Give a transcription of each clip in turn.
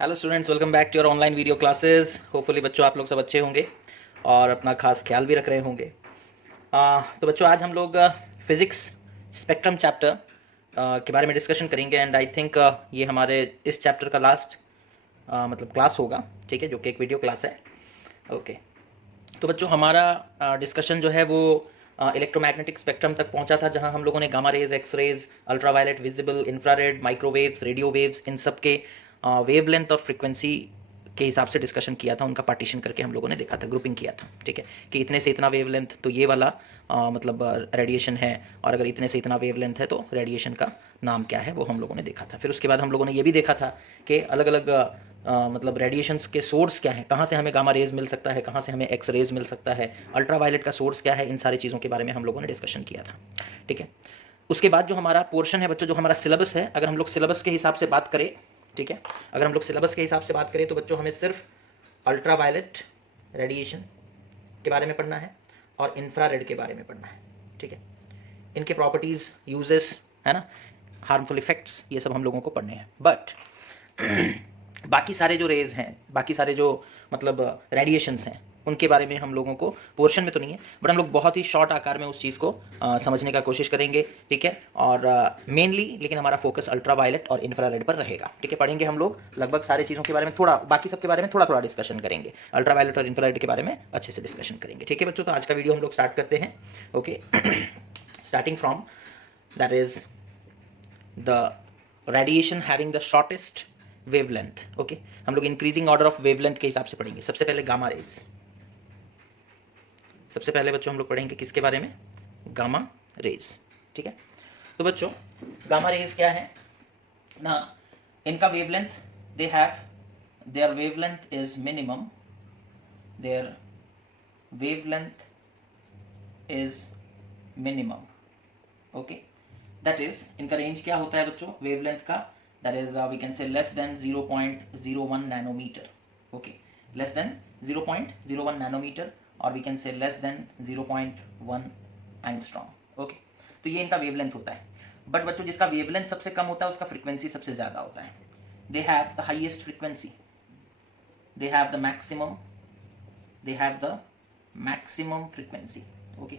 Hello students, welcome back to your online video classes. Hopefully बच्चों आप लोग सब अच्छे होंगे और अपना खास ख्याल भी रख रहे होंगे। तो बच्चों आज हम लोग फिज़िक्स स्पेक्ट्रम चैप्टर के बारे में डिस्कशन करेंगे एंड आई थिंक ये हमारे इस चैप्टर का लास्ट मतलब क्लास होगा, ठीक है, जो कि एक वीडियो क्लास है। ओके, तो बच्चों हमारा डिस्कशन जो है वो इलेक्ट्रोमैग्नेटिक स्पेक्ट्रम तक पहुंचा था, जहां हम लोगों ने gamma rays, X rays, ultraviolet, visible, infrared, microwaves, radio waves, इन सब के वेवलेंथ और फ्रीक्वेंसी के हिसाब से डिस्कशन किया था। उनका पार्टीशन करके हम लोगों ने देखा था, ग्रुपिंग किया था, ठीक है, कि इतने से इतना वेवलेंथ तो ये वाला मतलब रेडिएशन है, और अगर इतने से इतना वेवलेंथ है तो रेडिएशन का नाम क्या है वो हम लोगों ने देखा था। फिर उसके बाद हम लोगों ने ये भी देखा था कि अलग अलग मतलब रेडिएशंस के सोर्स क्या हैं, कहाँ से हमें गामा रेज मिल सकता है, कहाँ से हमें एक्स रेज मिल सकता है, अल्ट्रावायलेट का सोर्स क्या है, इन सारी चीज़ों के बारे में हम लोगों ने डिस्कशन किया था, ठीक है। उसके बाद जो हमारा पोर्शन है बच्चों, जो हमारा सिलेबस है, अगर हम लोग सिलेबस के हिसाब से बात करें, ठीक है, अगर हम लोग सिलेबस के हिसाब से बात करें तो बच्चों हमें सिर्फ अल्ट्रावायलेट रेडिएशन के बारे में पढ़ना है और इंफ्रारेड के बारे में पढ़ना है, ठीक है। इनके प्रॉपर्टीज़, यूजेस, है ना, हार्मफुल इफेक्ट्स, ये सब हम लोगों को पढ़ने हैं। बट बाकी सारे जो रेज हैं, बाकी सारे जो मतलब रेडिएशंस हैं, उनके बारे में हम लोगों को पोर्शन में तो नहीं है, बट हम लोग बहुत ही शॉर्ट आकार में उस चीज़ को समझने का कोशिश करेंगे, ठीक है। और मेनली लेकिन हमारा फोकस अल्ट्रावायलेट और इंफ्रारेड पर रहेगा, ठीक है। पढ़ेंगे हम लोग लगभग सारे चीज़ों के बारे में, थोड़ा बाकी सब के बारे में थोड़ा थोड़ा डिस्कशन करेंगे, अल्ट्रावायलेट और इंफ्रारेड के बारे में अच्छे से डिस्कशन करेंगे, ठीक है बच्चों। तो आज का वीडियो हम लोग स्टार्ट करते हैं। Okay, starting from that is the radiation having the shortest wavelength. Okay, हम लोग इंक्रीजिंग ऑर्डर ऑफ वेवलेंथ के हिसाब से पढ़ेंगे। सबसे पहले गामा रेज, सबसे पहले बच्चों हम लोग पढ़ेंगे किसके बारे में, गामा रेज, ठीक है। तो बच्चों गामा रेज क्या है ना, इनका wavelength, they have their wavelength is minimum, their wavelength is minimum. Okay, that is इनका रेंज क्या होता है बच्चों वेवलेंथ का, that is we can say less than 0.01 nanometre. Okay, less than 0.01 nanometre, और we can say less than 0.1 angstrom. Okay, तो ये इनका वेवलेंथ होता है। बट बच्चों जिसका वेवलेंथ सबसे कम होता है उसका फ्रीक्वेंसी सबसे ज़्यादा होता है। They have the highest frequency, they have the maximum, they have the maximum frequency. Okay,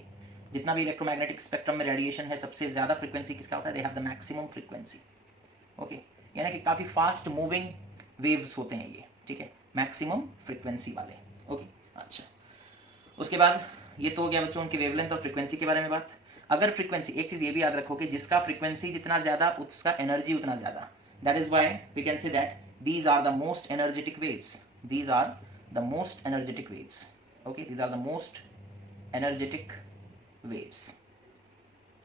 जितना भी इलेक्ट्रोमैग्नेटिक स्पेक्ट्रम में रेडिएशन है, सबसे ज़्यादा फ्रीक्वेंसी किसका होता है, they have the maximum frequency. Okay, यानी कि काफ़ी फास्ट मूविंग वेव्स होते हैं ये, ठीक है, मैक्सिमम फ्रीक्वेंसी वाले। ओके, अच्छा, उसके बाद ये तो हो गया बच्चों उनके वेवलेंथ और फ्रीक्वेंसी के बारे में बात। अगर फ्रीक्वेंसी, एक चीज़ ये भी याद रखो कि जिसका फ्रीक्वेंसी जितना ज़्यादा उसका एनर्जी उतना ज़्यादा, that is why we can say that these are the most energetic waves, these are the most energetic waves. Okay, these are the most energetic waves.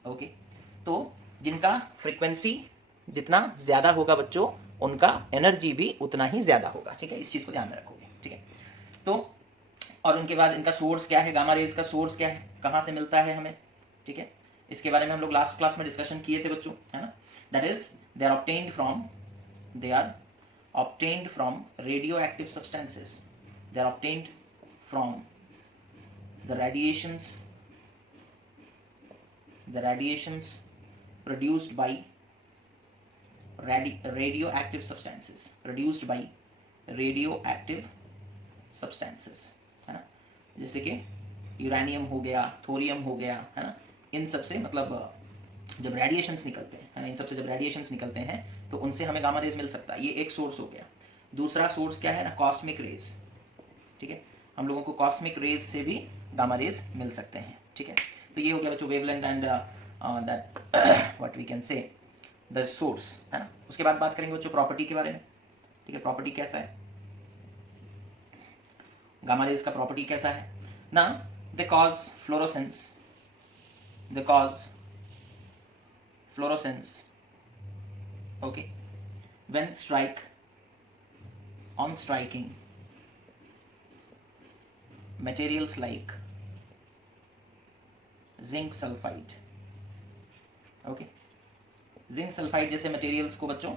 Okay, तो जिनका फ्रीक्वेंसी जितना ज़्यादा होगा बच्चों, उनका एनर्जी भी उतना ही ज़्यादा होगा, ठीक है, इस चीज़ को ध्यान में रखोगे, ठीक है। तो और उनके बाद इनका सोर्स क्या है, गामा रेज का सोर्स क्या है, कहाँ से मिलता है हमें, ठीक है, इसके बारे में हम लोग लास्ट क्लास में डिस्कशन किए थे बच्चों, है ना। That is they are obtained from radioactive substances, they are obtained from the radiations produced by radioactive substances, produced by radioactive substances, है ना, जैसे कि यूरेनियम हो गया, थोरियम हो गया, है ना, इन सब से मतलब जब रेडिएशंस निकलते हैं, है ना, इन सब से जब रेडिएशंस निकलते हैं तो उनसे हमें गामा रेज मिल सकता है। ये एक सोर्स हो गया। दूसरा सोर्स क्या है ना, कॉस्मिक रेज, ठीक है, हम लोगों को कॉस्मिक रेज से भी गामा रेज मिल सकते हैं, ठीक है। तो ये हो गया बच्चों wavelength and that what we can say the source, है ना। उसके बाद बात करेंगे बच्चों प्रॉपर्टी के बारे में, ठीक है। प्रॉपर्टी कैसा है गामा रेज का, प्रॉपर्टी कैसा है ना, they cause fluorescence, they cause fluorescence. Okay, when strike, on striking materials like zinc sulphide. Okay, zinc sulphide जैसे मटेरियल्स को बच्चों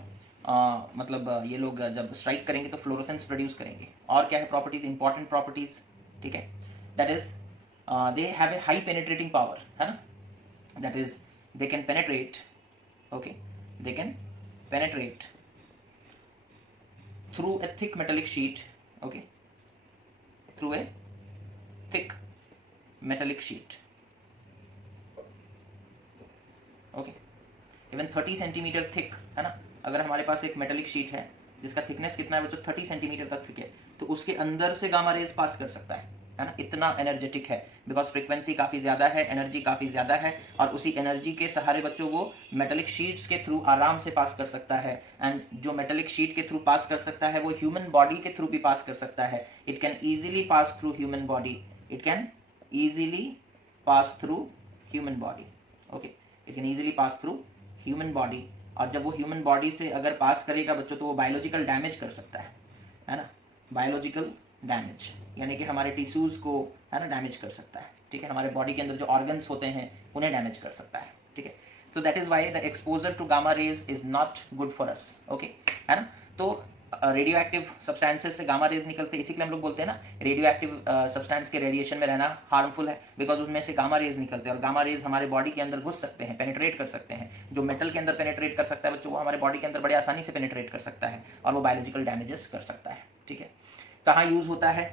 मतलब ये लोग जब स्ट्राइक करेंगे तो फ्लोरोसेंस प्रोड्यूस करेंगे। और क्या है प्रॉपर्टीज, इंपॉर्टेंट प्रॉपर्टीज, ठीक है, that is they have a high penetrating power, है ना, that is they can penetrate, okay, they can penetrate through a thick metallic sheet, okay, through a thick metallic sheet, okay, even 30 centimetre thick है ना। अगर हमारे पास एक metallic sheet है जिसका thickness कितना है बच्चों, 30 सेंटीमीटर तक थिक है, तो उसके अंदर से गामा रेज पास कर सकता है ना। इतना एनर्जेटिक है, बिकॉज फ्रीक्वेंसी काफ़ी ज़्यादा है, एनर्जी काफ़ी ज़्यादा है, और उसी एनर्जी के सहारे बच्चों वो मेटेलिक शीट्स के थ्रू आराम से पास कर सकता है। एंड जो मेटेलिक शीट के थ्रू पास कर सकता है वो ह्यूमन बॉडी के थ्रू भी पास कर सकता है। It can easily pass through human body, it can easily pass through human body, okay, it can easily pass through human body. और जब वो ह्यूमन बॉडी से अगर पास करेगा बच्चों तो वो बायोलॉजिकल डैमेज कर सकता है ना, बायोलॉजिकल डैमेज, यानी कि हमारे टिश्यूज़ को है ना डैमेज कर सकता है, ठीक है, हमारे बॉडी के अंदर जो ऑर्गन्स होते हैं उन्हें डैमेज कर सकता है, ठीक है। तो that is why the exposure to gamma rays is not good for us, okay, है ना। तो रेडियो एक्टिव सब्सटेंसेज से गामा रेज निकलते हैं, इसी के लिए हम लोग बोलते हैं ना रेडियो एक्टिव सब्सटेंस के रेडिएशन में रहना हार्मफुल है, बिकॉज उसमें से गामा रेज निकलते हैं, और गामा रेज हमारे बॉडी के अंदर घुस सकते हैं, पेनिट्रेट कर सकते हैं। जो मेटल के अंदर पेनिट्रेट कर सकता है बच्चों, वो हमारे बॉडी के अंदर बड़े आसानी से पेनिट्रेट कर सकता है, और वो बायोलॉजिकल डैमेजेस कर सकता है, ठीक है। कहाँ यूज़ होता है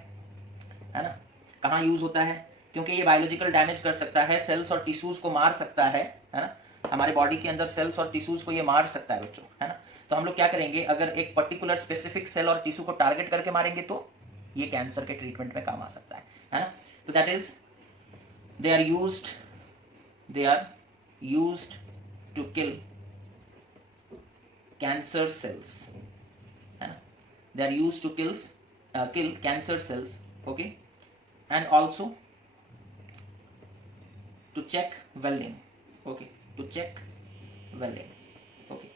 ना, कहाँ यूज़ होता है, क्योंकि ये बायोलॉजिकल डैमेज कर सकता है, सेल्स और टिश्यूज़ को मार सकता है ना, हमारे बॉडी के अंदर सेल्स और टिश्यूज़ को ये मार सकता है बच्चों, है ना। तो हम लोग क्या करेंगे, अगर एक पर्टिकुलर स्पेसिफिक सेल और टिश्यू को टारगेट करके मारेंगे तो ये कैंसर के ट्रीटमेंट में काम आ सकता है ना। तो that is they are used to kill cancer cells, है ना, they are used to kill cancer cells, okay, and also to check welding, okay, to check welding, okay.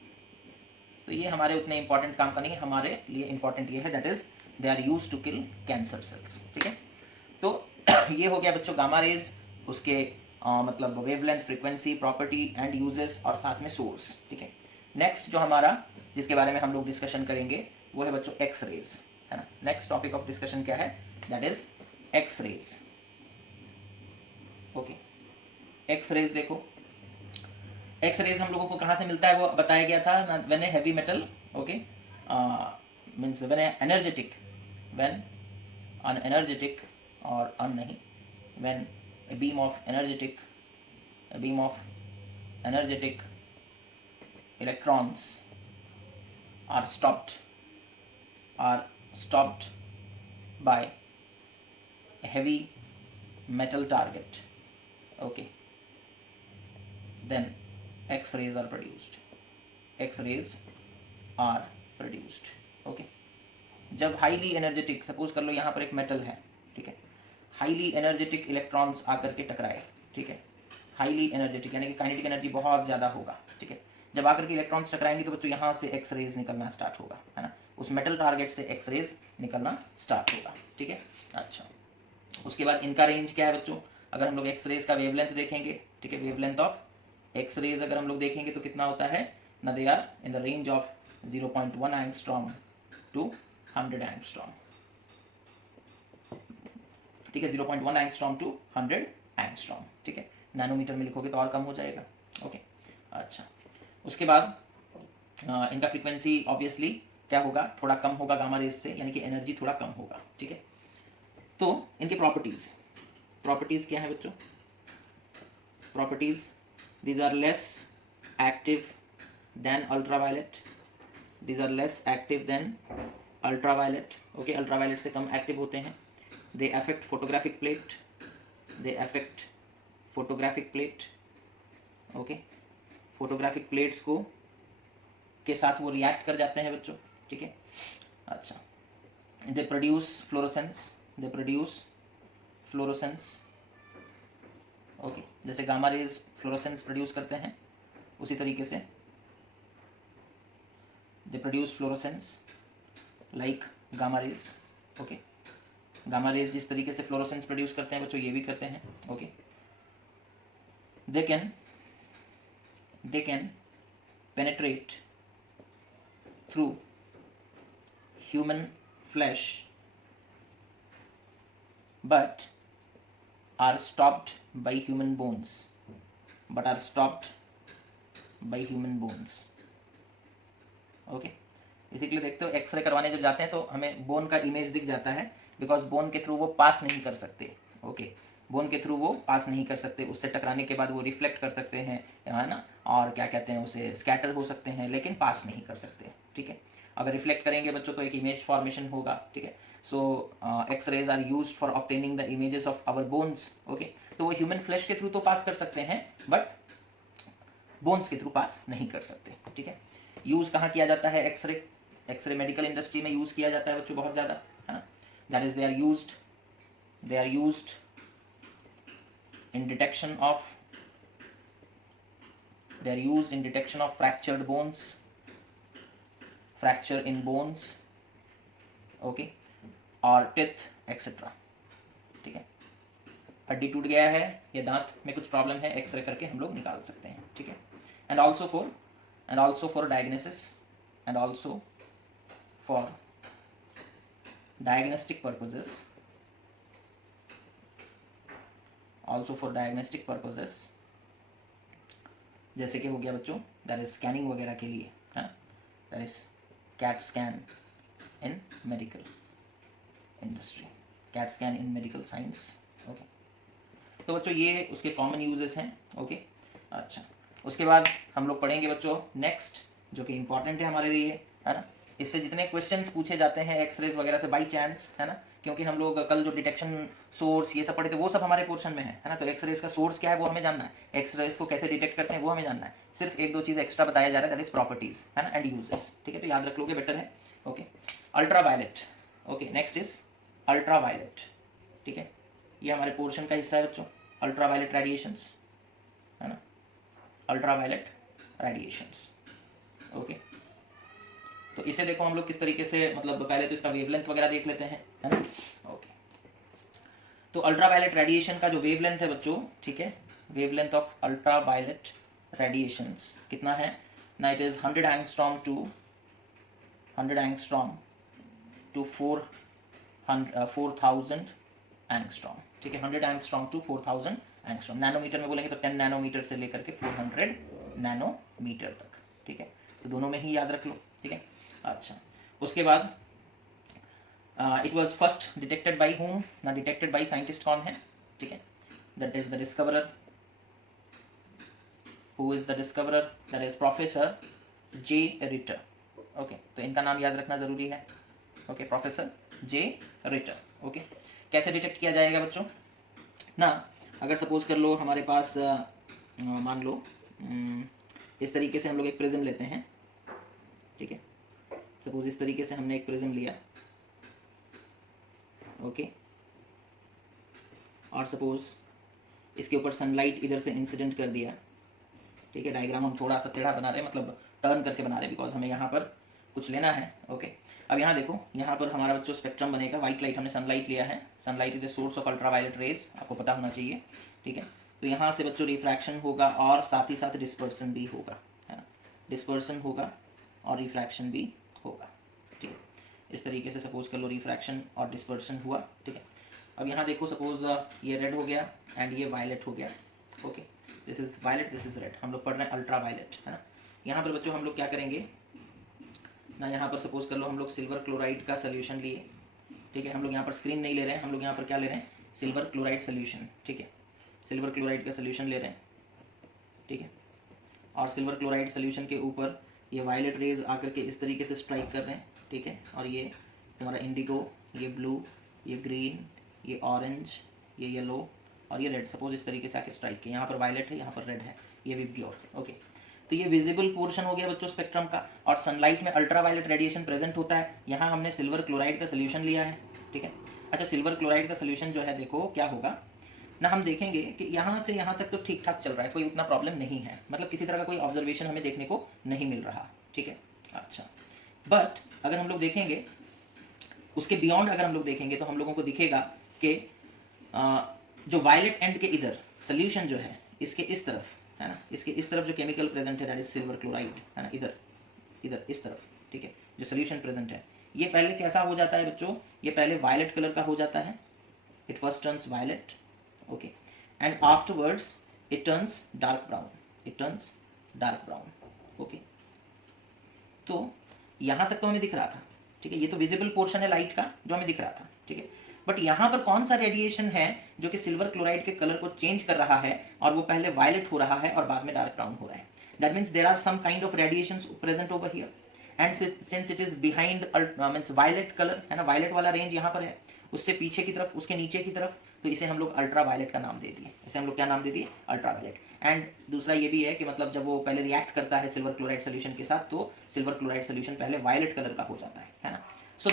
तो ये हमारे उतने इंपॉर्टेंट काम का नहीं है, हमारे लिए इंपॉर्टेंट ये है that is they are used to kill cancer cells, ठीक है। तो ये हो गया बच्चों गामा रेज, उसके मतलब wavelength, frequency, property and uses, और साथ में सोर्स, ठीक है। नेक्स्ट जो हमारा जिसके बारे में हम लोग डिस्कशन करेंगे वो है बच्चों एक्स रेज, है ना। नेक्स्ट टॉपिक ऑफ डिस्कशन क्या है, that is X rays, okay. X rays देखो, एक्स रेज हम लोगों को कहाँ से मिलता है वो बताया गया था, when a heavy metal, okay, means when energetic, when an energetic, और अन नहीं, when a beam of energetic electrons are stopped by a heavy metal target, okay, then X-rays are produced, okay। जब highly energetic, suppose कर लो यहाँ पर एक metal है, ठीक है, हाईली एनर्जेटिक इलेक्ट्रॉन्स आकर के टकराए, ठीक है, हाईली एनर्जेटिक यानी कि काइनेटिक एनर्जी बहुत ज़्यादा होगा, ठीक है। जब आकर के इलेक्ट्रॉन्स टकराएंगे तो बच्चों यहाँ से एक्स रेज निकलना स्टार्ट होगा, है ना, उस मेटल टारगेट से एक्स रेज निकलना स्टार्ट होगा, ठीक है। अच्छा, उसके बाद इनका रेंज क्या है बच्चों, अगर हम लोग एक्स रेज का वेवलेंथ देखेंगे, ठीक है, वेवलेंथ ऑफ एक्स रेज अगर हम लोग देखेंगे तो कितना होता है ना, they are in the range of 0.1 angstrom to 100 angstrom, ठीक है, 0.1 एंगस्ट्रॉम टू 100 एंगस्ट्रॉम, ठीक है। नैनोमीटर में लिखोगे तो और कम हो जाएगा, ओके। अच्छा, उसके बाद इनका फ्रीक्वेंसी ऑब्वियसली क्या होगा, थोड़ा कम होगा गामा रेज से, यानी कि एनर्जी थोड़ा कम होगा, ठीक है। तो इनकी प्रॉपर्टीज क्या है बच्चों, properties, these are less active than ultraviolet, okay, ultraviolet से कम एक्टिव होते हैं। They affect photographic plate, okay, photographic plates को के साथ वो रिएक्ट कर जाते हैं बच्चों, ठीक है। अच्छा, दे प्रोड्यूस फ्लोरोसेंस, ओके, जैसे गामा रेज फ्लोरोसेंस प्रोड्यूस करते हैं उसी तरीके से they produce fluorescence like gamma rays, okay. Gamma rays जिस तरीके से फ्लोरोसेंस प्रोड्यूस करते हैं बच्चों, ये भी करते हैं, okay. they can penetrate through human flesh but are stopped by human bones, okay। इसी के लिए देखते हो एक्सरे करवाने जब जाते हैं तो हमें बोन का इमेज दिख जाता है, बिकॉज बोन के थ्रू वो पास नहीं कर सकते। ओके, बोन के थ्रू वो पास नहीं कर सकते, उससे टकराने के बाद वो रिफ्लेक्ट कर सकते हैं, है ना, और क्या कहते हैं उसे, स्कैटर हो सकते हैं, लेकिन पास नहीं कर सकते। ठीक है, अगर रिफ्लेक्ट करेंगे बच्चों तो एक इमेज फॉर्मेशन होगा। ठीक है, so x rays are used for obtaining the images of our bones. Okay, तो वो ह्यूमन फ्लैश के थ्रू तो पास कर सकते हैं, बट बोन्स के थ्रू पास नहीं कर सकते। ठीक है, यूज कहाँ किया जाता है एक्सरे? एक्सरे मेडिकल इंडस्ट्री में यूज किया जाता है बच्चों, बहुत ज़्यादा, है ना। That is they are used in detection of they are used in detection of fractured bones, fracture in bones, okay, और टिथ एक्सेट्रा। ठीक है, हड्डी टूट गया है या दांत में कुछ प्रॉब्लम है, एक्सरे करके हम लोग निकाल सकते हैं। ठीक है, and also for diagnosis and also for diagnostic purposes, also for diagnostic purposes, जैसे कि हो गया बच्चों दैट इज स्कैनिंग वगैरह के लिए, है ना, that is CAT scan in medical industry, CAT scan in medical science. Okay, तो बच्चों ये उसके कॉमन यूजेस हैं। ओके, अच्छा, उसके बाद हम लोग पढ़ेंगे बच्चों नेक्स्ट, जो कि इंपॉर्टेंट है हमारे लिए, है ना। इससे जितने क्वेश्चंस पूछे जाते हैं एक्सरेज वगैरह से बाई चांस, है ना, क्योंकि हम लोग कल जो डिटेक्शन सोर्स ये सब पढ़े थे वो सब हमारे पोर्शन में है ना, तो एक्सरेज का सोर्स क्या है वो हमें जानना है, एक्सरेज को कैसे डिटेक्ट करते हैं वो हमें जानना है। सिर्फ एक दो चीज़ एक्स्ट्रा बताया जा रहा है, दैट इज प्रॉपर्टीज, है ना, एंड यूजेस। ठीक है, तो याद रख लोगे बेटर है। Okay, ultraviolet. Okay, next is ultraviolet. ठीक है, ये हमारे पोर्शन का हिस्सा है बच्चों, अल्ट्रावायलेट रेडिएशंस, है ना, अल्ट्रावायलेट रेडिएशंस। ओके, तो इसे देखो हम लोग किस तरीके से, मतलब पहले तो इसका वेवलेंथ वगैरह देख लेते हैं, है ना। ओके, तो अल्ट्रावायलेट रेडिएशन का जो वेवलेंथ है बच्चों, ठीक है, वेवलेंथ ऑफ अल्ट्रावायलेट रेडिएशंस कितना है ना, it is 100 angstrom to 4000 angstrom. ठीक है, 100 एंगस्ट्रॉम टू 4000 एंगस्ट्रॉम, नैनोमीटर में बोलेंगे तो 10 नैनोमीटर से लेकर के 400 नैनोमीटर तक। ठीक है, तो दोनों में ही याद रख लो। ठीक है, अच्छा, उसके बाद it was first detected by home ना, डिटेक्टेड बाई साइंटिस्ट कौन है? ठीक है, that is the discoverer. Who is the discoverer? That is professor J Ritter. Okay, तो इनका नाम याद रखना जरूरी है। Okay, professor J Ritter. Okay, कैसे डिटेक्ट किया जाएगा बच्चों ना, अगर सपोज कर लो हमारे पास मान लो इस तरीके से हम लोग एक प्रिज्म लेते हैं। ठीक है, सपोज इस तरीके से हमने एक प्रिज्म लिया। ओके, और सपोज इसके ऊपर सनलाइट इधर से इंसिडेंट कर दिया। ठीक है, डायग्राम हम थोड़ा सा टेढ़ा बना रहे हैं, मतलब टर्न करके बना रहे हैं, बिकॉज हमें यहाँ पर कुछ लेना है। ओके, अब यहाँ देखो, यहाँ पर हमारा बच्चों स्पेक्ट्रम बनेगा। व्हाइट लाइट, हमने सनलाइट लिया है, sunlight is a source of ultraviolet rays, आपको पता होना चाहिए। ठीक है, तो यहाँ से बच्चों रिफ्रैक्शन होगा और साथ ही साथ डिस्पर्सन भी होगा, है ना, डिस्पर्सन होगा और रिफ्रैक्शन भी होगा। ठीक है, इस तरीके से सपोज कर लो रिफ्रैक्शन और डिस्पर्सन हुआ। ठीक है, अब यहाँ देखो सपोज ये रेड हो गया एंड ये वायलेट हो गया। Okay, this is violet, this is red, हम लोग पढ़ रहे हैं अल्ट्रा वायलेट, है ना। यहाँ पर बच्चों हम लोग क्या करेंगे ना, यहाँ पर सपोज कर लो हम लोग सिल्वर क्लोराइड का सोल्यूशन लिए। ठीक है, हम लोग यहाँ पर स्क्रीन नहीं ले रहे हैं, हम लोग यहाँ पर क्या ले रहे हैं, सिल्वर क्लोराइड सोल्यूशन। ठीक है, सिल्वर क्लोराइड का सोल्यूशन ले रहे हैं। ठीक है, और सिल्वर क्लोराइड सोल्यूशन के ऊपर ये वायलेट रेज आकर के इस तरीके से स्ट्राइक कर रहे हैं। ठीक है, और ये हमारा इंडिगो, ये ब्लू, ये ग्रीन, ये ऑरेंज, ये येलो और ये रेड, सपोज इस तरीके से आके स्ट्राइक किया। यहाँ पर वायलेट है, यहाँ पर रेड है, ये विबग्योर। ओके, तो ये विजिबल पोर्शन हो गया बच्चों स्पेक्ट्रम का, और सनलाइट में अल्ट्रावायलेट रेडिएशन प्रेजेंट होता है। यहाँ हमने सिल्वर क्लोराइड का सोल्यूशन लिया है। ठीक है, अच्छा, सिल्वर क्लोराइड का सोल्यूशन जो है देखो क्या होगा ना, हम देखेंगे कि यहाँ से यहाँ तक तो ठीक ठाक चल रहा है, कोई उतना प्रॉब्लम नहीं है, मतलब किसी तरह का कोई ऑब्जर्वेशन हमें देखने को नहीं मिल रहा। ठीक है, अच्छा, बट अगर हम लोग देखेंगे उसके बियॉन्ड, अगर हम लोग देखेंगे तो हम लोगों को दिखेगा कि जो वायलेट एंड के इधर सोल्यूशन जो है इसके इस तरफ, है ना, इसके इस तरफ जो केमिकल प्रेजेंट है दैट इज सिल्वर क्लोराइड, है ना, इधर इधर इस तरफ। ठीक है, जो सोल्यूशन प्रेजेंट है ये पहले कैसा हो जाता है बच्चों, ये पहले वायलेट कलर का हो जाता है, it first turns violet. Okay, and afterwards it turns dark brown, it turns dark brown. Okay, तो यहाँ तक तो हमें दिख रहा था, ठीक है, ये तो विजिबल पोर्शन है लाइट का जो हमें दिख रहा था, ठीक है। बट यहाँ पर कौन सा रेडिएशन है जो कि सिल्वर क्लोराइड के कलर को चेंज कर रहा है, और वो पहले वायलेट हो रहा है और बाद में डार्क ब्राउन हो रहा है। That means there are some kind of radiations present over here, and since it is behind means violet colour है ना, वायलेट वाला रेंज यहाँ पर है, उससे पीछे की तरफ, उसके नीचे की तरफ, तो इसे हम लोग अल्ट्रा वायलेट का नाम दे दिए। इसे हम लोग क्या नाम दे दिए? Ultra violet. एंड दूसरा ये भी है कि मतलब जब वो पहले रिएक्ट करता है सिल्वर क्लोराइड सोल्यूशन के साथ, तो सिल्वर क्लोराइड सोल्यूशन पहले वायलेट कलर का हो जाता है ना। So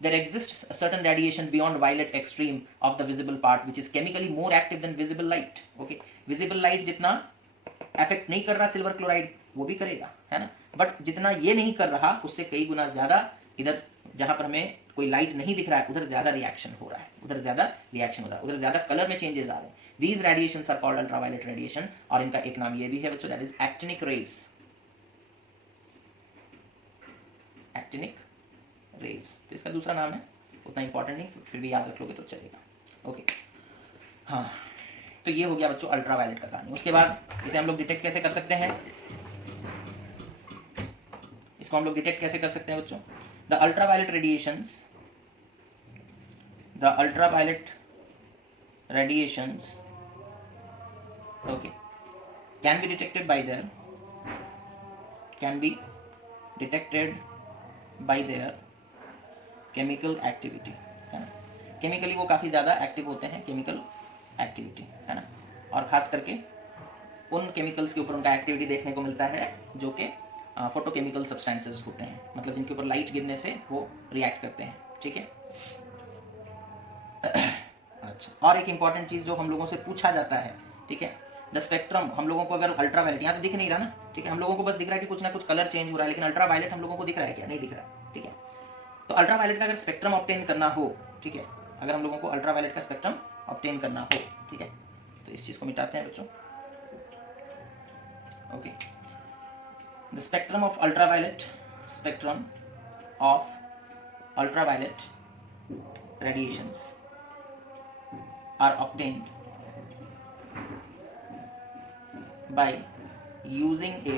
there exists a certain radiation beyond violet extreme of the visible part which is chemically more active than visible light. Okay, visible light जितना अफेक्ट नहीं कर रहा सिल्वर क्लोराइड वो भी करेगा, है ना, बट जितना ये नहीं कर रहा उससे कई गुना ज्यादा इधर जहां पर हमें कोई लाइट नहीं दिख रहा है उधर ज्यादा रिएक्शन हो रहा है, उधर ज्यादा रिएक्शन हो रहा है, उधर ज्यादा कलर में चेंजेस आ रहे हैं। These radiations are called ultraviolet radiation, और इनका एक नाम ये भी है बच्चों, that is actinic rays. Actinic rays, तो इसका दूसरा नाम है, उतना इंपॉर्टेंट नहीं, फिर भी याद रख लोगे तो चलेगा। ओके, हाँ, तो ये हो गया बच्चों अल्ट्रावायलेट का कहानी। उसके बाद इसे हम लोग डिटेक्ट कैसे कर सकते हैं? इसको हम लोग डिटेक्ट कैसे कर सकते हैं बच्चों? The ultraviolet radiations, the ultraviolet radiations okay can be detected by there, can be detected by there chemical activity, है ना। केमिकली वो काफ़ी ज़्यादा एक्टिव होते हैं, केमिकल एक्टिविटी, है ना, और ख़ास करके उन केमिकल्स के ऊपर उनका एक्टिविटी देखने को मिलता है जो कि फोटोकेमिकल सब्सटेंसेस होते हैं, मतलब जिनके ऊपर लाइट गिरने से वो रिएक्ट करते हैं, ठीक है। अच्छा, और एक इंपॉर्टेंट चीज़ जो हम लोगों से पूछा जाता है, ठीक है, द स्पेक्ट्रम, हम लोगों को अगर अल्ट्रावायलेट, यहाँ तो दिख नहीं रहा ना, ठीक है, हम लोगों को बस दिख रहा है कि कुछ ना कुछ कलर चेंज हो रहा है, लेकिन अल्ट्रावायलेट हम लोगों को दिख रहा है क्या? नहीं दिख रहा है, ठीक है। तो अल्ट्रावायलेट का अगर स्पेक्ट्रम ऑब्टेन करना हो, ठीक है, अगर हम लोगों को अल्ट्रावायलेट का स्पेक्ट्रम ऑब्टेन करना हो, ठीक है, तो इस चीज़ को मिटाते हैं बच्चों। Okay, the spectrum of ultraviolet, spectrum of ultraviolet radiations are obtained by using a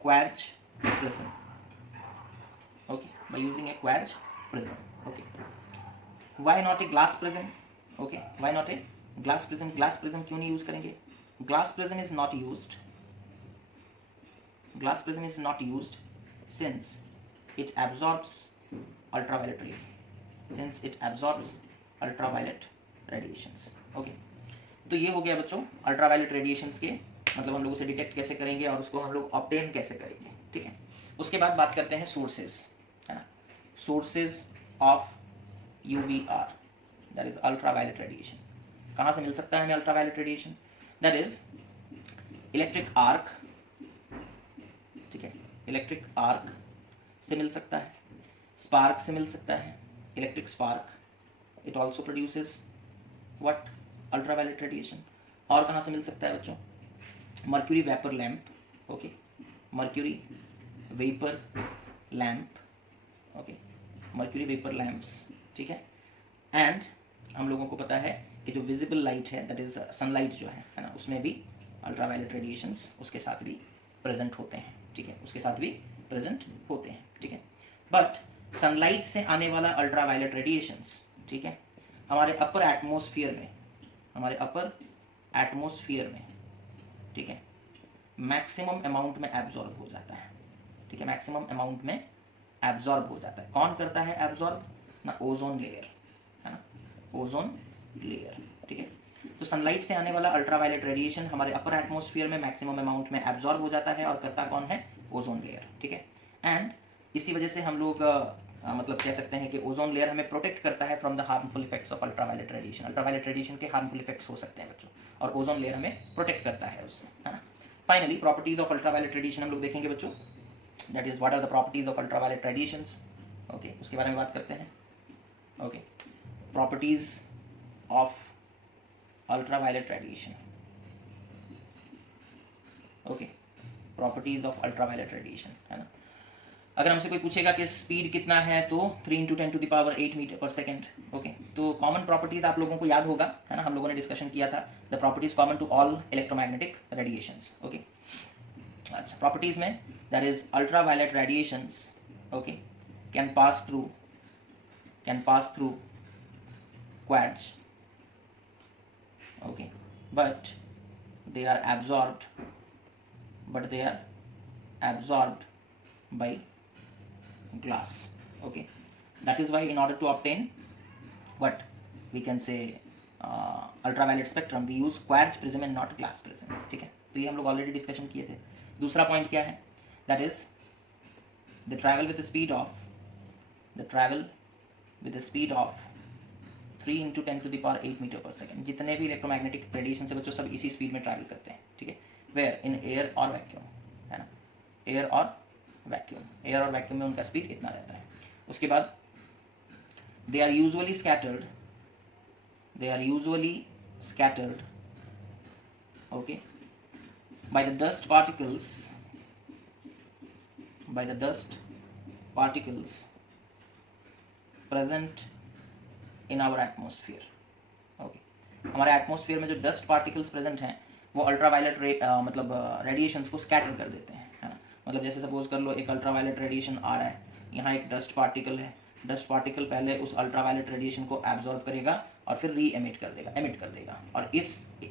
quartz prism. Okay, by using a quartz prism. Okay, why not a glass prism? Okay, why not a glass prism? Glass prism क्यों नहीं use करेंगे? Glass prism is not used. Glass prism is not used since it absorbs ultraviolet rays. Since it absorbs ultraviolet radiations. Okay, तो ये हो गया बच्चों ultraviolet radiations के, मतलब हम लोग उसे डिटेक्ट कैसे करेंगे और उसको हम लोग ऑब्टेन कैसे करेंगे, ठीक है। उसके बाद बात करते हैं सोर्सेज, है ना, sources of UVR, that is ultraviolet radiation. कहाँ से मिल सकता है हमें ultraviolet radiation? That is electric arc, ठीक है, इलेक्ट्रिक आर्क से मिल सकता है, स्पार्क से मिल सकता है, electric spark, it also produces what? Ultraviolet radiation. और कहाँ से मिल सकता है बच्चों? Mercury vapour lamp, okay, mercury vapour lamp, okay, mercury vapour lamps, ठीक है। एंड हम लोगों को पता है कि जो विजिबल लाइट है, दैट इज सनलाइट जो है ना, उसमें भी अल्ट्रावायलेट रेडिएशंस उसके साथ भी प्रेजेंट होते हैं, ठीक है, उसके साथ भी प्रेजेंट होते हैं, ठीक है। बट सनलाइट से आने वाला अल्ट्रावायलेट रेडिएशंस, ठीक है, हमारे अपर एटमोसफियर में, हमारे अपर एटमोसफियर में, ठीक है, मैक्सिमम अमाउंट में एब्जॉर्ब हो जाता है, ठीक है, मैक्सिमम अमाउंट में एब्जॉर्ब हो जाता है। कौन करता है एब्जॉर्ब? ना ओजोन लेयर, है ना, ओजोन लेयर, ठीक है। तो सनलाइट से आने वाला अल्ट्रावायलेट रेडिएशन हमारे अपर एटमोसफियर में मैक्सिमम अमाउंट में एब्जॉर्ब हो जाता है, और करता कौन है? ओजोन लेयर, ठीक है। एंड इसी वजह से हम लोग मतलब कह सकते हैं कि ओजोन लेयर हमें प्रोटेक्ट करता है from the harmful effects of ultraviolet radiation. Ultraviolet radiation के हार्मफुल इफेक्ट्स हो सकते हैं बच्चों, और ओजोन लेयर हमें प्रोटेक्ट करता है उससे, है ना। Finally properties of ultraviolet radiation हम लोग देखेंगे बच्चों, that is what are the properties of ultraviolet radiations, okay, उसके बारे में बात करते हैं। Okay, properties of ultraviolet radiation, okay, properties of ultraviolet radiation, है ना। अगर हमसे कोई पूछेगा कि स्पीड कितना है, तो 3 × 10⁸ मीटर पर सेकेंड, ओके। तो कॉमन प्रॉपर्टीज आप लोगों को याद होगा, है ना, हम लोगों ने डिस्कशन किया था, the properties common to all electromagnetic radiations, okay. अच्छा, प्रॉपर्टीज में that is ultraviolet radiations okay, can pass through quads, okay, but they are absorbed by glass, okay. That is why in order to obtain what we can say ultraviolet spectrum we use quartz prism and not glass prism, ठीक है। तो ये हम लोग already discussion किए थे। दूसरा point क्या है, that is the travel with speed of 3 × 10⁸ metre per second. जितने भी इलेक्ट्रोमैग्नेटिक रेडिएशन से बच्चों सब इसी स्पीड में ट्रैवल करते हैं, ठीक है। वेयर इन एयर और वैक्यूम, है ना, एयर और वैक्यूम में उनका स्पीड इतना रहता है। उसके बाद they are usually scattered, okay, by the dust particles present in our atmosphere, okay। हमारे एटमॉस्फेयर में जो डस्ट पार्टिकल्स प्रेजेंट हैं वो अल्ट्रावायलेट मतलब रेडिएशंस को स्कैटर कर देते हैं, है ना। मतलब जैसे सपोज कर लो एक अल्ट्रावायलेट रेडिएशन आ रहा है, यहाँ एक डस्ट पार्टिकल है, डस्ट पार्टिकल पहले उस अल्ट्रावायलेट रेडिएशन को एब्जॉर्ब करेगा और फिर एमिट कर देगा और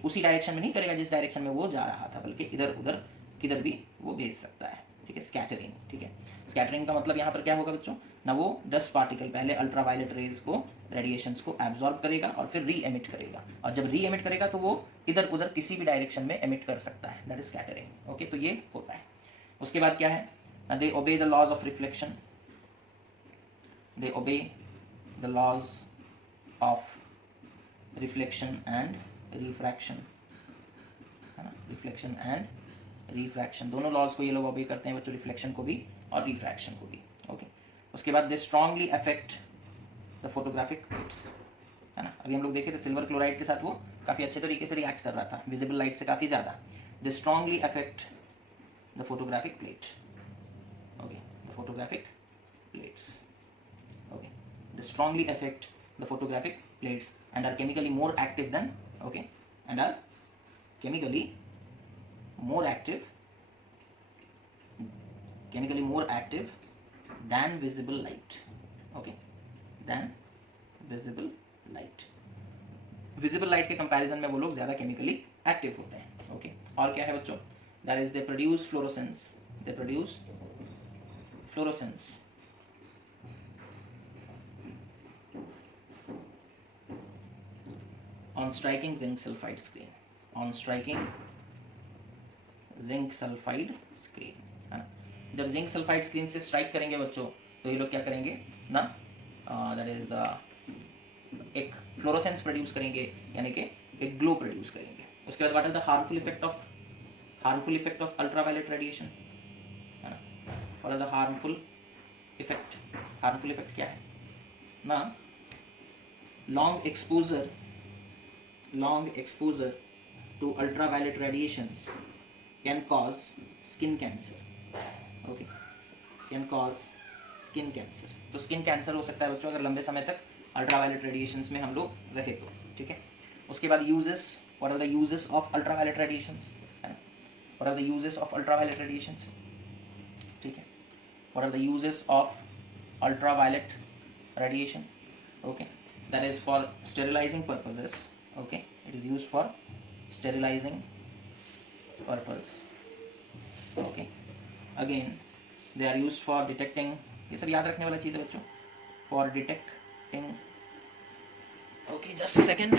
उसी डायरेक्शन में नहीं करेगा जिस डायरेक्शन में वो जा रहा था, बल्कि इधर उधर किधर भी वो भेज सकता है, ठीक है। स्कैटरिंग, ठीक है। स्कैटरिंग का मतलब यहाँ पर क्या होगा बच्चों, ना वो डस्ट पार्टिकल पहले अल्ट्रावायलेट रेज को रेडिएशंस को एब्जॉर्ब करेगा और फिर एमिट करेगा, और जब एमिट करेगा तो वो इधर उधर किसी भी डायरेक्शन में एमिट कर सकता है, दैट इज स्कैटरिंग, ओके। तो ये होता है। उसके बाद क्या है, they obey the laws of reflection, they obey the laws of reflection and refraction, है ना। रिफ्लेक्शन एंड रिफ्रैक्शन दोनों लॉज को ये लोग ओबे करते हैं बच्चों, रिफ्लेक्शन को भी और रिफ्रैक्शन को भी, ओके। उसके बाद they strongly affect the photographic plates, है ना। अभी हम लोग देखे थे सिल्वर क्लोराइड के साथ वो काफ़ी अच्छे तरीके से रिएक्ट कर रहा था, विजिबल लाइट से काफ़ी ज़्यादा। They strongly affect the photographic plate, okay, the photographic plates, okay, they strongly affect the photographic plates and are chemically more active than, okay, and are chemically more active than visible light, okay, than visible light। visible light के comparison में वो लोग ज़्यादा chemically active होते हैं, okay. और क्या है बच्चों, that is they produce fluorescence on striking zinc sulfide screen, है ना। जब जिंक सल्फाइड स्क्रीन से स्ट्राइक करेंगे बच्चों तो ये लोग क्या करेंगे ना, दैट इज एक फ्लोरोसेंस प्रोड्यूस करेंगे, यानी कि एक ग्लो प्रोड्यूस करेंगे। उसके बाद what are the harmful effect of ultraviolet radiation, है ना। What are the harmful effect क्या है ना, long exposure to ultraviolet radiations can cause skin cancer, okay, तो स्किन कैंसर हो सकता है बच्चों अगर लंबे समय तक अल्ट्रावायलेट रेडिएशंस में हम लोग रहे तो, ठीक है। उसके बाद usages, what are the usages of ultraviolet radiations, what are the usages of ultraviolet radiations, ठीक है। What are the usages of ultraviolet radiation, okay, that is for sterilising purposes, okay, it is used for sterilizing purpose, okay। again they are used for detecting, ये सब याद रखने वाला चीज़ है बच्चों, for detecting, okay, just a second,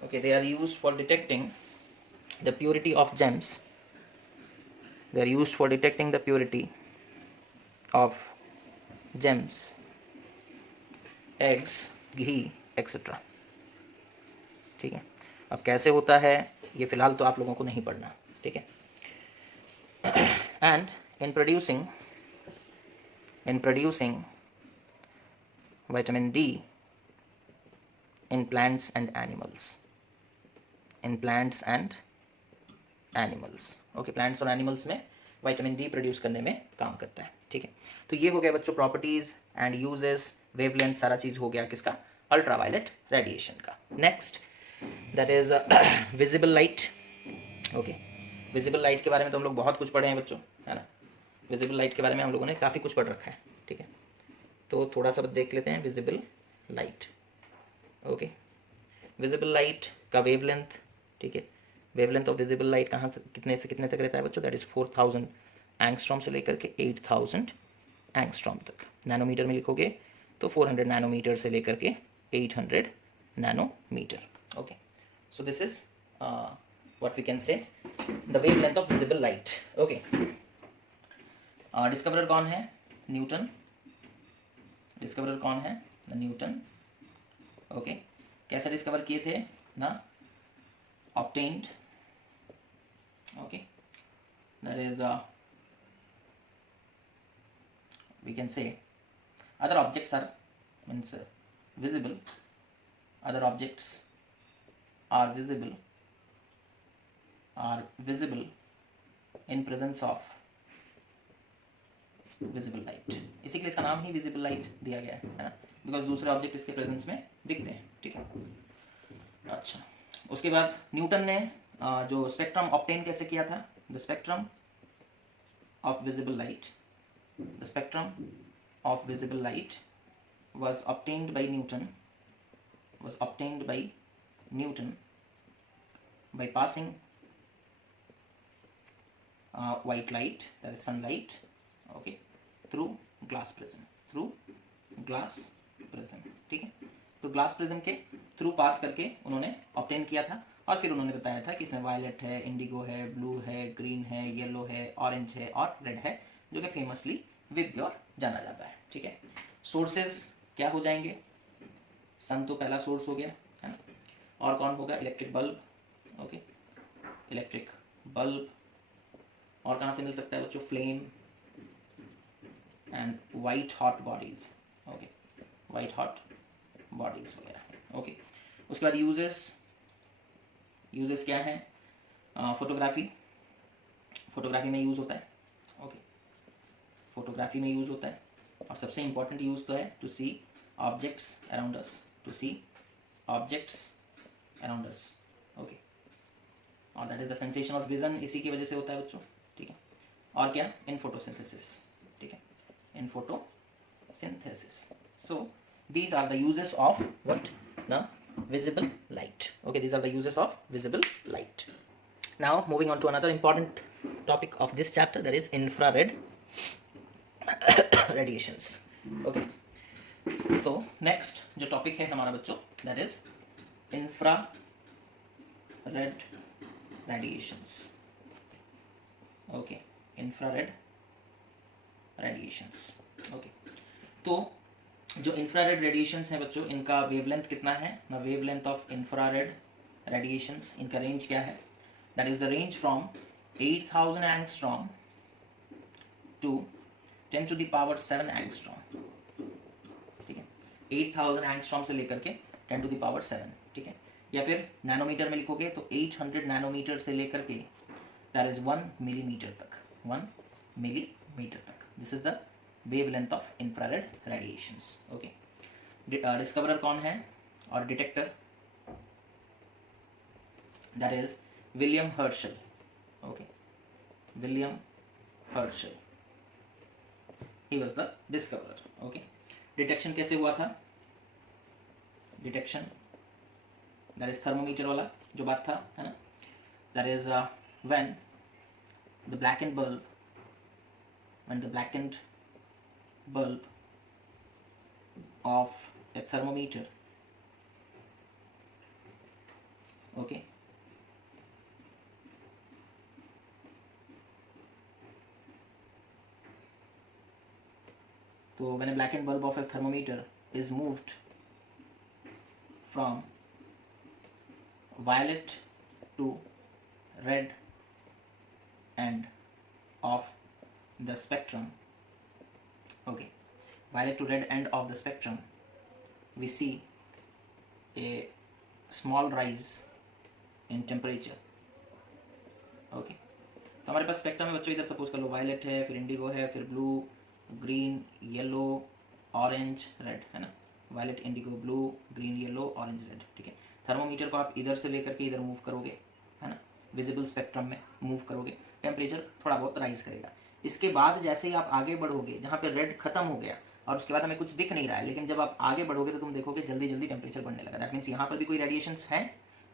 okay, they are used for detecting the purity of gems, they are used for detecting the purity of gems, eggs, ghee etcetera, ठीक है। अब कैसे होता है ये फिलहाल तो आप लोगों को नहीं पढ़ना, ठीक है। And in producing vitamin D in plants and animals, okay, plants और एनिमल्स में विटामिन डी प्रोड्यूस करने में काम करता है, ठीक है। तो ये हो गया बच्चों प्रॉपर्टीज एंड यूजेस, वेवलेंथ, सारा चीज हो गया किसका, अल्ट्रावायलेट रेडिएशन का। Next that is visible light. Okay, visible light के बारे में तो हम लोग बहुत कुछ पढ़े हैं बच्चों, है ना। विजिबल लाइट के बारे में हम लोगों ने काफ़ी कुछ पढ़ रखा है, ठीक है। तो थोड़ा सा देख लेते हैं visible light. Okay, visible light का वेवलेंथ, ठीक है। वेवलेंथ ऑफ विजिबल लाइट कहाँ से कितने तक रहता है बच्चों? दैट इज 4000 एंगस्ट्रॉम से लेकर के 8000 एंगस्ट्रॉम तक। नैनोमीटर में लिखोगे तो 400 नैनोमीटर से लेकर के 800 nanometre. Okay, so this is what we can say the wavelength of visible light. Okay, discoverer कौन है? न्यूटन। डिस्कवरर कौन है? न्यूटन। ओके, कैसे डिस्कवर किए थे ना? obtained, okay, that is we can say other objects are means visible, other objects are visible in presence of visible light. इसी के लिए इसका नाम ही विजिबल लाइट दिया गया है ना, बिकॉज दूसरे ऑब्जेक्ट इसके प्रेजेंस में दिखते हैं, ठीक है। अच्छा, उसके बाद न्यूटन ने जो स्पेक्ट्रम ऑब्टेन कैसे किया था? The spectrum of visible light, the spectrum of visible light was obtained by Newton by passing white light, that is sunlight, okay, through glass prism, ठीक है। तो ग्लास प्रिज्म के थ्रू पास करके उन्होंने obtain किया था, और फिर उन्होंने बताया था कि इसमें वायलेट है, इंडिगो है, ब्लू है, ग्रीन है, येलो है, ऑरेंज है और रेड है, जो कि फेमसली विबग्योर जाना जाता है, ठीक है। सोर्सेज क्या हो जाएंगे? सन तो पहला सोर्स हो गया, है ना। और कौन होगा? Electric bulb, okay, electric bulb. और कहाँ से मिल सकता है बच्चों? Flame and white hot bodies, okay, white hot bodies वगैरह, ओके। उसके बाद यूजेस क्या है? फोटोग्राफी में यूज होता है, ओके, फोटोग्राफी में यूज होता है। और सबसे इंपॉर्टेंट यूज तो है to see objects around us, okay, और that is the sensation of vision, इसी की वजह से होता है बच्चों, ठीक है। और क्या? इन फोटोसिंथेसिस, ठीक है, in photosynthesis. So these are the uses of what? The visible light. Okay, these are the uses of visible light. Now moving on to another important topic of this chapter, that is infrared radiations. Okay, तो next जो topic है हमारा बच्चों, that is infrared radiations. Okay, infrared radiations. Okay, तो जो infrared radiations हैं बच्चों, इनका वेवलेंथ कितना है ना? वेवलेंथ ऑफ इंफ्रारेड रेडिएशंस, इनका रेंज क्या है? That is the range from 8000 angstrom to 10 to the power 7 angstrom, ठीक है। 8000 एंगस्ट्रॉम से लेकर के 10 to the power 7, ठीक है। या फिर नैनोमीटर में लिखोगे तो 800 नैनोमीटर से लेकर के दैट इज 1 मिलीमीटर तक, 1 मिलीमीटर तक। This is the wavelength of infrared radiations. Okay, discoverer कौन है और detector? that is William Herschel. Okay, William Herschel, he was the discoverer. Okay, detection कैसे हुआ था? डिटेक्शन that is थर्मोमीटर वाला जो बात था, है ना। that is when the blackened bulb of a thermometer, okay, so when a blackened bulb of a thermometer is moved from violet to red end of the spectrum, okay, violet to red end of the spectrum, we see a small rise in temperature. Okay, तो हमारे पास spectrum में बच्चों इधर suppose कर लो violet है, फिर indigo है, फिर blue, green, yellow, orange, red, है ना। Violet, indigo, blue, green, yellow, orange, red, ठीक है। थर्मोमीटर को आप इधर से लेकर के इधर मूव करोगे, है ना, विजिबल स्पेक्ट्रम में मूव करोगे, टेम्परेचर थोड़ा बहुत राइज करेगा। इसके बाद जैसे ही आप आगे बढ़ोगे, जहाँ पे रेड खत्म हो गया और उसके बाद हमें कुछ दिख नहीं रहा है, लेकिन जब आप आगे बढ़ोगे तो तुम देखोगे जल्दी जल्दी टेम्परेचर बढ़ने लगा। दैट मीन्स यहाँ पर भी कोई रेडिएशंस हैं